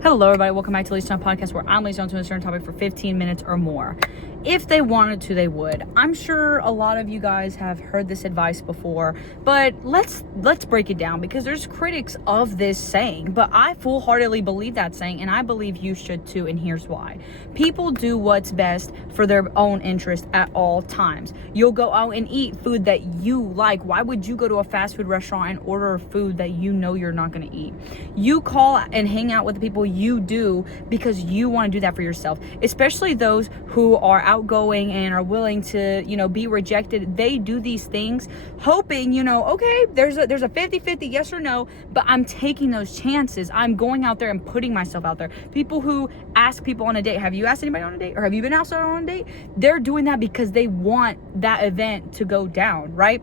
Hello, everybody. Welcome back to Lisa Time Podcast, where I'm Lisa on to a certain topic for 15 minutes or more. If they wanted to, they would. I'm sure a lot of you guys have heard this advice before, but let's break it down because there's critics of this saying, but I full-heartedly believe that saying, and I believe you should too, and here's why. People do what's best for their own interest at all times. You'll go out and eat food that you like. Why would you go to a fast food restaurant and order food that you know you're not going to eat? You call and hang out with the people you do because you want to do that for yourself, especially those who are outgoing and are willing to, be rejected. They do these things hoping, okay, there's a 50-50 yes or no, but I'm taking those chances. I'm going out there and putting myself out there. People who ask people on a date, have you asked anybody on a date, or have you been outside on a date? They're doing that because they want that event to go down, right?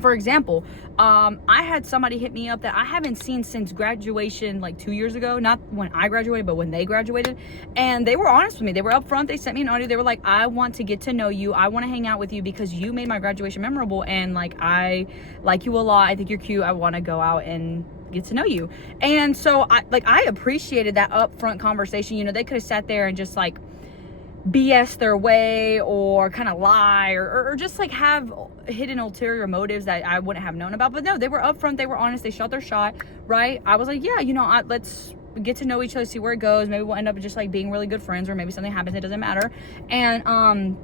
For example, I had somebody hit me up that I haven't seen since graduation, like 2 years ago. Not when I graduated, but when they graduated. And they were honest with me. They were upfront. They sent me an audio. They were like, I want to get to know you. I want to hang out with you because you made my graduation memorable. And like, I like you a lot. I think you're cute. I want to go out and get to know you. And so I appreciated that upfront conversation. They could have sat there and just like BS their way or kind of lie or just like have hidden ulterior motives that I wouldn't have known about. But no, they were upfront, they were honest, they shot their shot, right? I was like, yeah, let's get to know each other, see where it goes. Maybe we'll end up just like being really good friends, or maybe something happens, it doesn't matter. And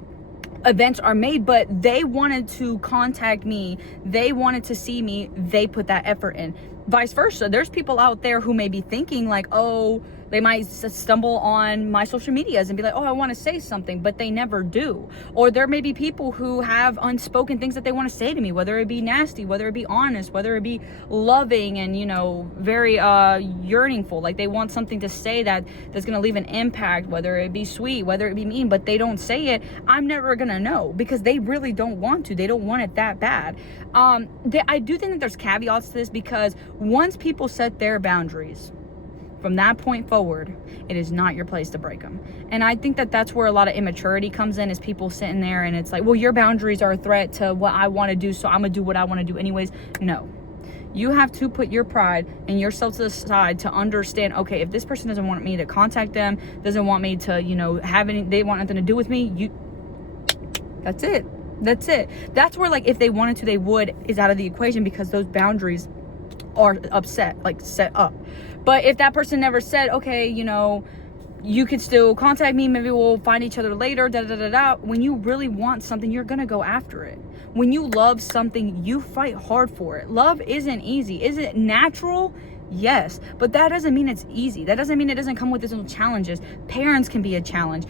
events are made, but they wanted to contact me, they wanted to see me, they put that effort in. Vice versa, there's people out there who may be thinking like, oh, they might stumble on my social medias and be like, oh, I want to say something, but they never do. Or there may be people who have unspoken things that they want to say to me, whether it be nasty, whether it be honest, whether it be loving and, very yearningful. Like they want something to say that's going to leave an impact, whether it be sweet, whether it be mean, but they don't say it. I'm never going to know because they really don't want to. They don't want it that bad. I do think that there's caveats to this because once people set their boundaries, from that point forward, it is not your place to break them. And I think that that's where a lot of immaturity comes in, is people sitting there and it's like, well, your boundaries are a threat to what I want to do, so I'm going to do what I want to do anyways. No. You have to put your pride and yourself to the side to understand, okay, if this person doesn't want me to contact them, doesn't want me to, they want nothing to do with me, that's it. That's where, like, if they wanted to, they would, is out of the equation because those boundaries are set up. But if that person never said, okay, you could still contact me, maybe we'll find each other later, when you really want something, you're gonna go after it. When you love something, you fight hard for it. Love isn't easy. Is it natural? Yes, but that doesn't mean it's easy. That doesn't mean it doesn't come with its own challenges. Parents can be a challenge.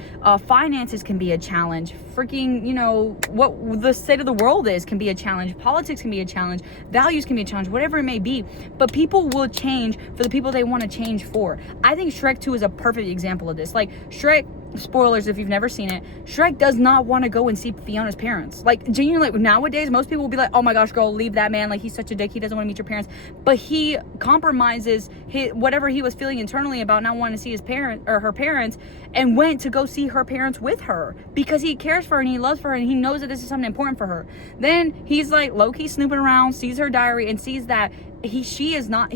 Finances can be a challenge. Freaking, what the state of the world can be a challenge. Politics can be a challenge. Values can be a challenge, whatever it may be. But people will change for the people they want to change for. I think Shrek 2 is a perfect example of this. Like, Shrek, spoilers if you've never seen it, Shrek does not want to go and see Fiona's parents. Like, genuinely, like, nowadays most people will be like, oh my gosh, girl, leave that man, like, he's such a dick, he doesn't want to meet your parents. But he compromises whatever he was feeling internally about not wanting to see his parent or her parents, and went to go see her parents with her because he cares for her and he loves her and he knows that this is something important for her. Then he's like low-key snooping around, sees her diary and sees that he is not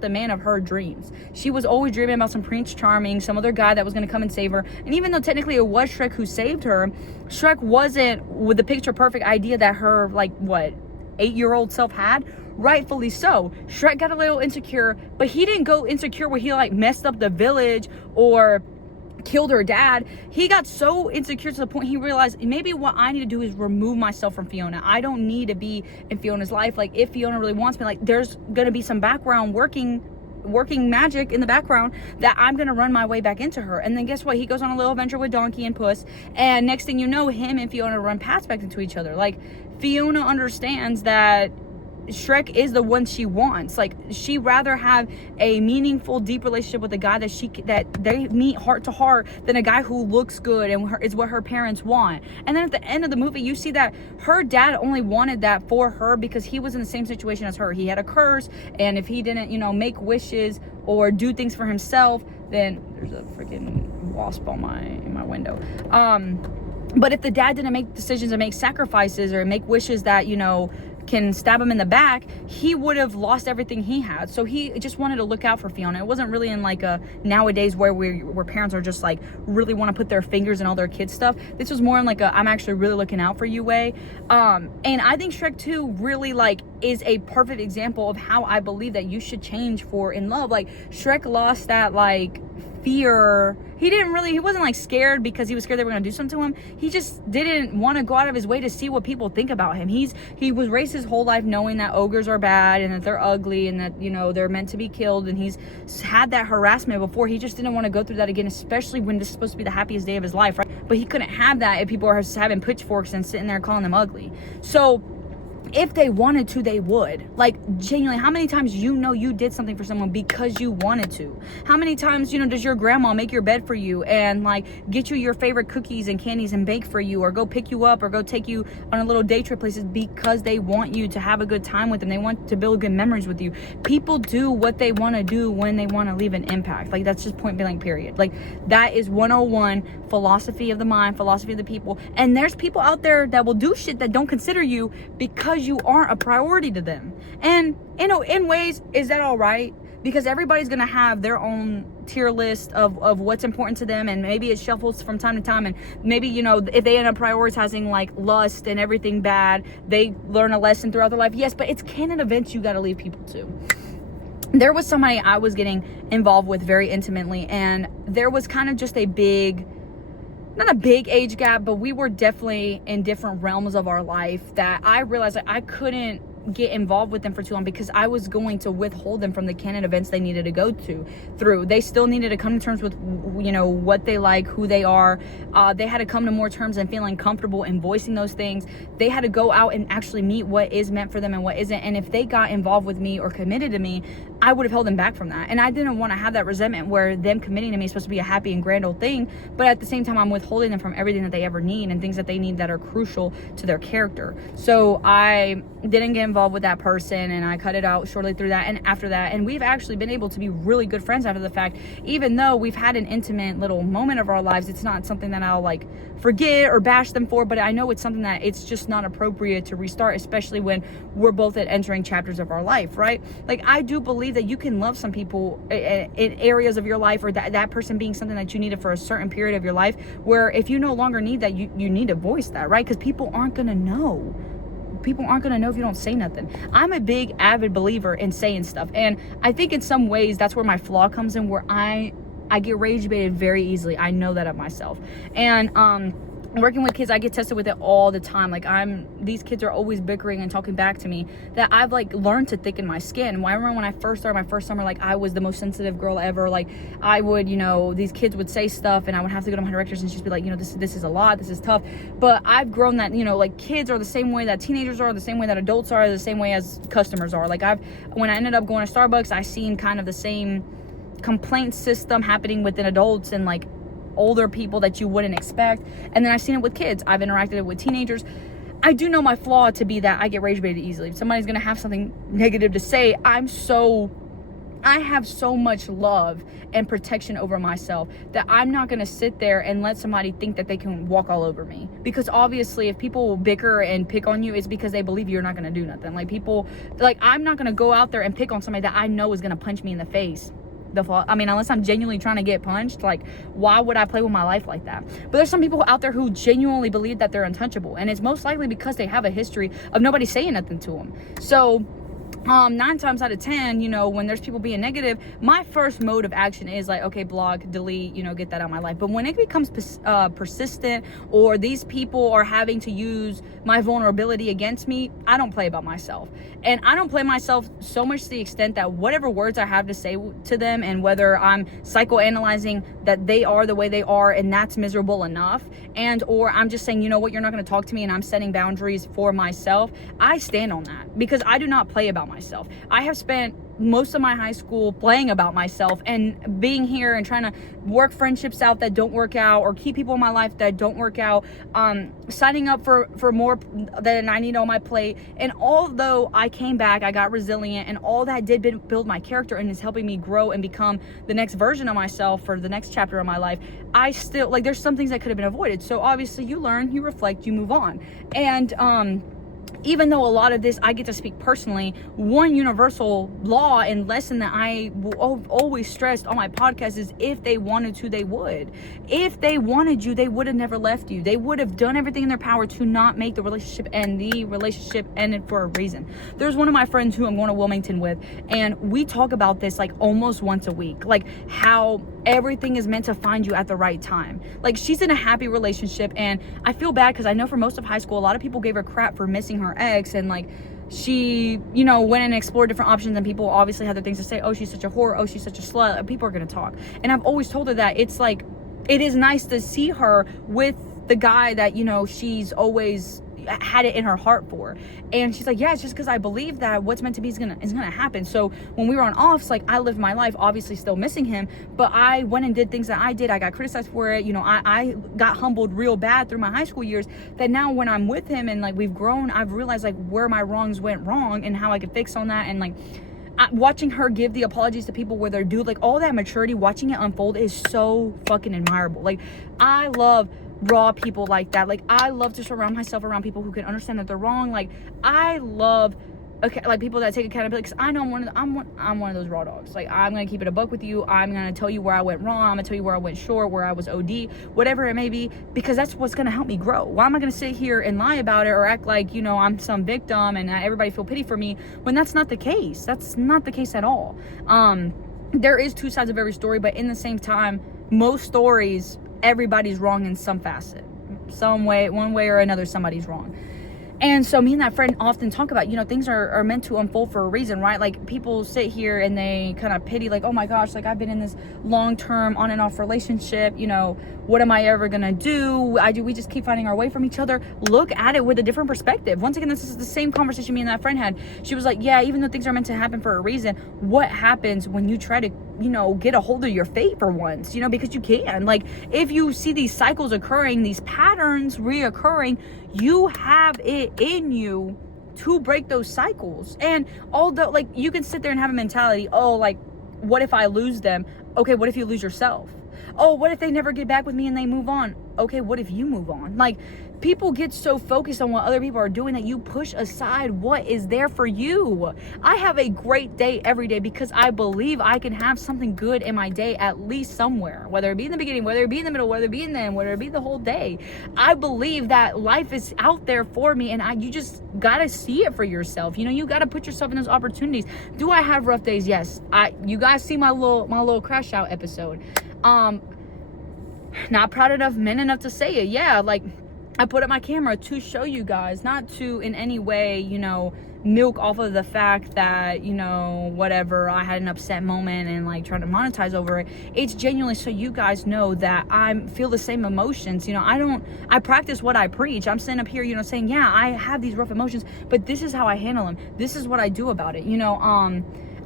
the man of her dreams. She was always dreaming about some Prince Charming, some other guy that was going to come and save her. And even though technically it was Shrek who saved her, Shrek wasn't with the picture perfect idea that her 8-year-old self had. Rightfully so. Shrek got a little insecure, but he didn't go insecure where he messed up the village or killed her dad. He got so insecure to the point he realized maybe what I need to do is remove myself from Fiona. I don't need to be in Fiona's life. Like, if Fiona really wants me, there's gonna be some background working magic in the background that I'm gonna run my way back into her. And then guess what? He goes on a little adventure with Donkey and Puss, and next thing you know, him and Fiona run paths back into each other. Like, Fiona understands that Shrek is the one she wants. Like, she rather have a meaningful, deep relationship with a guy that they meet heart to heart than a guy who looks good and is what her parents want. And then at the end of the movie, you see that her dad only wanted that for her because he was in the same situation as her. He had a curse, and if he didn't, make wishes or do things for himself, then there's a freaking wasp on my window. But if the dad didn't make decisions and make sacrifices or make wishes that, can stab him in the back, he would have lost everything he had. So he just wanted to look out for Fiona. It wasn't really in like a nowadays where parents are just like really want to put their fingers in all their kids' stuff. This was more in like a I'm actually really looking out for you way. And I think Shrek 2 really like is a perfect example of how I believe that you should change for in love. Like Shrek lost that like fear. He wasn't like scared because he was scared they were going to do something to him. He just didn't want to go out of his way to see what people think about him. He was raised his whole life knowing that ogres are bad and that they're ugly and that, you know, they're meant to be killed, and he's had that harassment before. He just didn't want to go through that again, especially when this is supposed to be the happiest day of his life, right? But he couldn't have that if people are having pitchforks and sitting there calling them ugly. So if they wanted to, they would. Like, genuinely, how many times you did something for someone because you wanted to? How many times, does your grandma make your bed for you and, like, get you your favorite cookies and candies and bake for you, or go pick you up, or go take you on a little day trip places because they want you to have a good time with them. They want to build good memories with you. People do what they want to do when they want to leave an impact. Like, that's just point blank, period. Like, that is 101 philosophy of the mind, philosophy of the people. And there's people out there that will do shit that don't consider you because you aren't a priority to them. And in ways, is that all right? Because everybody's gonna have their own tier list of what's important to them, and maybe it shuffles from time to time, and maybe if they end up prioritizing like lust and everything bad, they learn a lesson throughout their life. Yes, but it's canon events you got to leave people to. There was somebody I was getting involved with very intimately, and there was kind of just not a big age gap, but we were definitely in different realms of our life that I realized that I couldn't get involved with them for too long because I was going to withhold them from the canon events they needed to go through. They still needed to come to terms with, what they like, who they are. They had to come to more terms and feeling comfortable in voicing those things. They had to go out and actually meet what is meant for them and what isn't. And if they got involved with me or committed to me, I would have held them back from that. And I didn't want to have that resentment where them committing to me is supposed to be a happy and grand old thing, but at the same time, I'm withholding them from everything that they ever need and things that they need that are crucial to their character. So I didn't get involved with that person, and I cut it out shortly through that and after that. And we've actually been able to be really good friends after the fact. Even though we've had an intimate little moment of our lives, it's not something that I'll like forget or bash them for, but I know it's something that it's just not appropriate to restart, especially when we're both at entering chapters of our life, right? Like, I do believe that you can love some people in areas of your life, or that person being something that you needed for a certain period of your life, where if you no longer need that, you need to voice that, right? Because people aren't going to know. People aren't going to know if you don't say nothing. I'm a big avid believer in saying stuff, and I think in some ways that's where my flaw comes in, where I get rage baited very easily. I know that of myself. And working with kids, I get tested with it all the time. Like, these kids are always bickering and talking back to me, that I've like learned to thicken my skin. I remember when I first started my first summer, like, I was the most sensitive girl ever. Like, I would, these kids would say stuff and I would have to go to my directors and just be like, this is a lot, this is tough. But I've grown that, like, kids are the same way that teenagers are, the same way that adults are, the same way as customers are. Like, when I ended up going to Starbucks, I seen kind of the same complaint system happening within adults and like older people that you wouldn't expect. And then I've seen it with kids. I've interacted with teenagers. I do know my flaw to be that I get rage baited easily. If somebody's gonna have something negative to say, I have so much love and protection over myself that I'm not gonna sit there and let somebody think that they can walk all over me. Because obviously, if people bicker and pick on you, it's because they believe you're not gonna do nothing. Like, I'm not gonna go out there and pick on somebody that I know is gonna punch me in the face. Unless I'm genuinely trying to get punched, like, why would I play with my life like that? But there's some people out there who genuinely believe that they're untouchable, and it's most likely because they have a history of nobody saying nothing to them. So 9 times out of 10, when there's people being negative, my first mode of action is like, okay, block, delete, get that out of my life. But when it becomes persistent, or these people are having to use my vulnerability against me, I don't play about myself. And I don't play myself so much to the extent that whatever words I have to say to them, and whether I'm psychoanalyzing that they are the way they are and that's miserable enough, or I'm just saying, you're not going to talk to me, and I'm setting boundaries for myself, I stand on that, because I do not play about myself. I have spent most of my high school playing about myself and being here and trying to work friendships out that don't work out, or keep people in my life that don't work out, signing up for more than I need on my plate. And although I came back, I got resilient, and all that did build my character and is helping me grow and become the next version of myself for the next chapter of my life, I still, like, there's some things that could have been avoided. So obviously you learn, you reflect, you move on. And even though a lot of this I get to speak personally, one universal law and lesson that I will always stressed on my podcast is if they wanted to, they would. If they wanted you, they would have never left you. They would have done everything in their power to not make the relationship end. The relationship ended for a reason. There's one of my friends who I'm going to Wilmington with, and we talk about this like almost once a week, like how everything is meant to find you at the right time. Like, she's in a happy relationship, and I feel bad because I know for most of high school, a lot of people gave her crap for missing her ex, and like she, you know, went and explored different options, and people obviously had their things to say. Oh, she's such a whore. Oh, she's such a slut. And people are going to talk. And I've always told her that it's like, it is nice to see her with the guy that, you know, she's always had it in her heart for. And she's like, yeah, it's just because I believe that what's meant to be is gonna happen. So when we were on offs, like, I lived my life obviously still missing him, but I went and did things that I did. I got criticized for it, you know. I got humbled real bad through my high school years, that now when I'm with him and like we've grown, I've realized like where my wrongs went wrong and how I could fix on that. And like watching her give the apologies to people where they're due, like all that maturity, watching it unfold is so fucking admirable. Like, I love raw people like that. Like, I love to surround myself around people who can understand that they're wrong. Like, I love like people that take accountability, because I know I'm one of those raw dogs. Like, I'm gonna keep it a buck with you. I'm gonna tell you where I went wrong. I'm gonna tell you where I went short, where I was OD, whatever it may be, because that's what's gonna help me grow. Why am I gonna sit here and lie about it or act like, you know, I'm some victim and everybody feel pity for me when that's not the case? That's not the case at all. There is two sides of every story, but in the same time, most stories, everybody's wrong in some facet, some way, one way or another, somebody's wrong. And so me and that friend often talk about, you know, things are meant to unfold for a reason, right? Like, people sit here and they kind of pity, like, oh my gosh, like, I've been in this long-term on and off relationship, you know, what am I ever gonna do? We just keep finding our way from each other. Look at it with a different perspective. Once again, this is the same conversation me and that friend had. She was like, yeah, even though things are meant to happen for a reason, what happens when you try to, you know, get a hold of your fate for once, you know, because you can. Like, if you see these cycles occurring, these patterns reoccurring, you have it in you to break those cycles. And although, like, you can sit there and have a mentality, oh, like, what if I lose them? Okay, what if you lose yourself? Oh, what if they never get back with me and they move on? Okay, what if you move on? Like, people get so focused on what other people are doing that you push aside what is there for you. I have a great day every day because I believe I can have something good in my day, at least somewhere, whether it be in the beginning, whether it be in the middle, whether it be in the end, whether it be the whole day. I believe that life is out there for me, and you just gotta see it for yourself. You know, you gotta put yourself in those opportunities. Do I have rough days? Yes. You guys see my little crash out episode. Not proud enough, men enough to say it. Yeah, like, I put up my camera to show you guys, not to in any way, you know, milk off of the fact that, you know, whatever, I had an upset moment and like trying to monetize over it. It's genuinely so you guys know that I feel the same emotions. You know, I practice what I preach. I'm sitting up here, you know, saying, yeah, I have these rough emotions, but this is how I handle them. This is what I do about it. You know,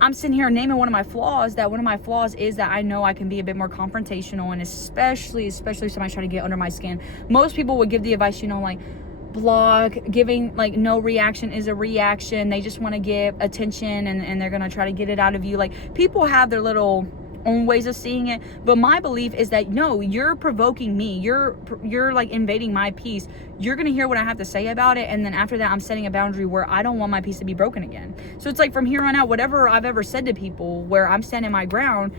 I'm sitting here naming one of my flaws, that one of my flaws is that I know I can be a bit more confrontational, and especially if somebody's trying to get under my skin. Most people would give the advice, you know, like, blog, giving, like, no reaction is a reaction. They just want to get attention and they're going to try to get it out of you. Like, people have their little own ways of seeing it, but my belief is that no, you're provoking me, you're like invading my peace. You're gonna hear what I have to say about it, and then after that I'm setting a boundary where I don't want my peace to be broken again. So it's like, from here on out, whatever I've ever said to people where I'm standing my ground,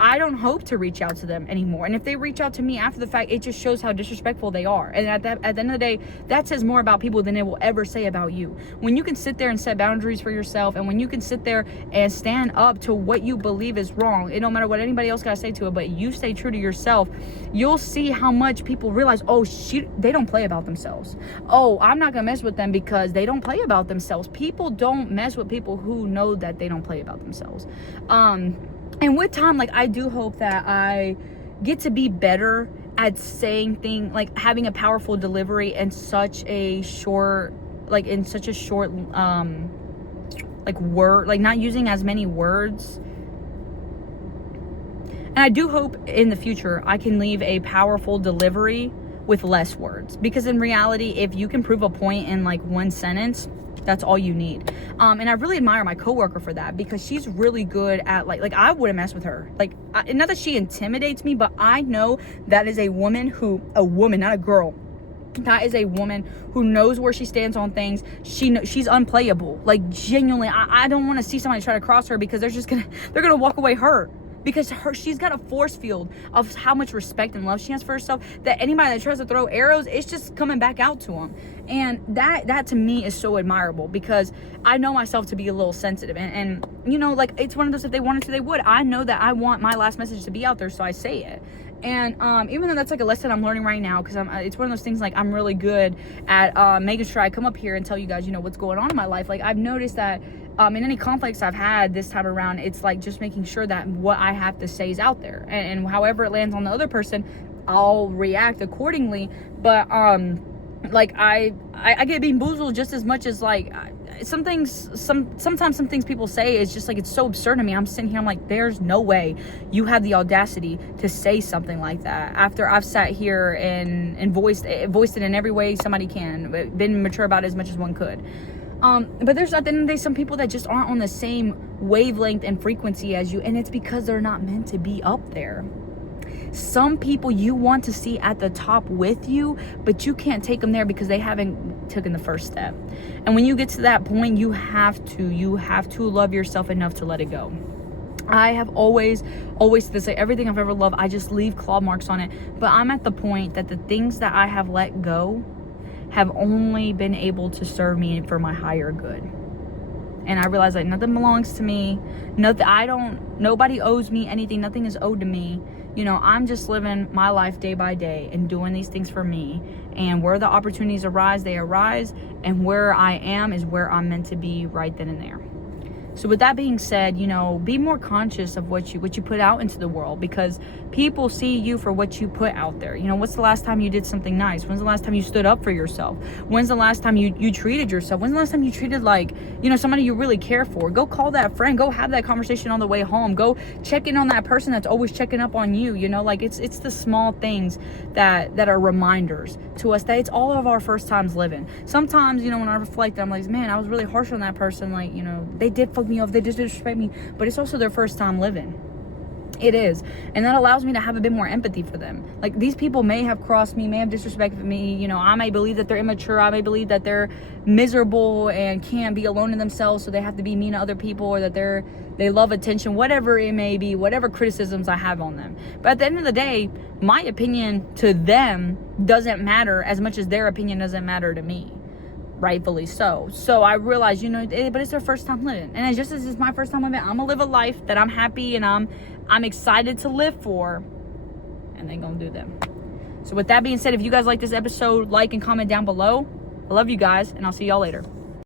I don't hope to reach out to them anymore. And if they reach out to me after the fact, it just shows how disrespectful they are. And at the end of the day, that says more about people than it will ever say about you. When you can sit there and set boundaries for yourself, and when you can sit there and stand up to what you believe is wrong, it don't matter what anybody else gotta say to it, but you stay true to yourself, you'll see how much people realize, oh, they don't play about themselves. Oh, I'm not gonna mess with them because they don't play about themselves. People don't mess with people who know that they don't play about themselves. And with time, like, I do hope that I get to be better at saying things, like having a powerful delivery in such a short, like word, like not using as many words. And I do hope in the future I can leave a powerful delivery with less words, because in reality, if you can prove a point in like one sentence, that's all you need. And I really admire my coworker for that, because she's really good at like I wouldn't mess with her. Like, not that she intimidates me, but I know that is a woman, not a girl, That is a woman who knows where she stands on things. She's unplayable. Like, genuinely, I don't want to see somebody try to cross her, because they're gonna walk away hurt. Because she's got a force field of how much respect and love she has for herself, that anybody that tries to throw arrows, it's just coming back out to them. And that to me is so admirable, because I know myself to be a little sensitive, and you know, like, it's one of those, if they wanted to, they would. I know that I want my last message to be out there, so I say it. And even though that's like a lesson I'm learning right now, because it's one of those things, like, I'm really good at making sure I come up here and tell you guys, you know, what's going on in my life. Like, I've noticed that in any conflicts I've had this time around, it's like just making sure that what I have to say is out there, and however it lands on the other person, I'll react accordingly. But like, I get bamboozled just as much as, like, sometimes some things people say is just like, it's so absurd to me. I'm sitting here, I'm like, there's no way you have the audacity to say something like that, after I've sat here and voiced it in every way somebody can, been mature about it as much as one could. But there's, at the end of the day, some people that just aren't on the same wavelength and frequency as you, and it's because they're not meant to be up there. Some people you want to see at the top with you, but you can't take them there because they haven't taken the first step. And when you get to that point, you have to love yourself enough to let it go. I have always this, like, everything I've ever loved, I just leave claw marks on it. But I'm at the point that the things that I have let go have only been able to serve me for my higher good. And I realize, like, nothing belongs to me. Nobody owes me anything. Nothing is owed to me. You know, I'm just living my life day by day and doing these things for me. And where the opportunities arise, they arise. And where I am is where I'm meant to be right then and there. So with that being said, you know, be more conscious of what you put out into the world, because people see you for what you put out there. You know, what's the last time you did something nice? When's the last time you stood up for yourself? When's the last time you treated yourself? When's the last time you treated, like, you know, somebody you really care for? Go call that friend. Go have that conversation on the way home. Go check in on that person that's always checking up on you. You know, like, it's the small things that are reminders to us that it's all of our first times living. Sometimes, you know, when I reflect, I'm like, man, I was really harsh on that person. Like, you know, they did fuck me off, they just disrespect me, but it's also their first time living. It is. And that allows me to have a bit more empathy for them. Like, these people may have crossed me, may have disrespected me. You know, I may believe that they're immature. I may believe that they're miserable and can't be alone in themselves, so they have to be mean to other people, or that they love attention, whatever it may be, whatever criticisms I have on them. But at the end of the day, my opinion to them doesn't matter as much as their opinion doesn't matter to me. Rightfully so. So I realize, you know, but it's their first time living. And just as it's my first time living, I'm gonna live a life that I'm happy and I'm excited to live for, and they gonna do them. So with that being said, if you guys like this episode, like and comment down below. I love you guys, and I'll see y'all later.